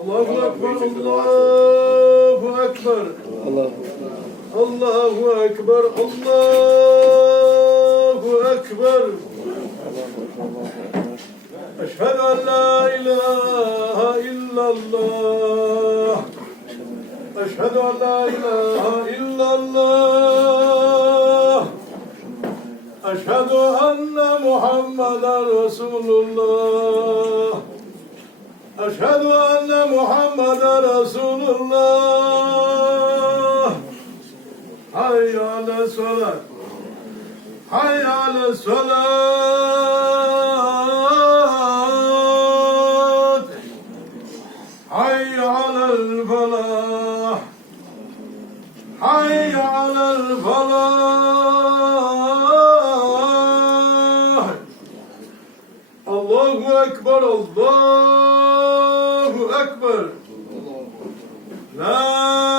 Allahu Ekber, Allahu Ekber. Allah. Allahu Ekber, Allahu Ekber. Eşhedü en la ilahe illallah. Eşhedü en la ilahe illallah. Eşhedü enne Muhammeden Resulullah. Eşhedü enne Muhammeden Resulullah. Hayy ale salat. Hayy ale salat. Hayy alel felah. Hayy alel felah. Allahu Ekber, Allahu Ekber. La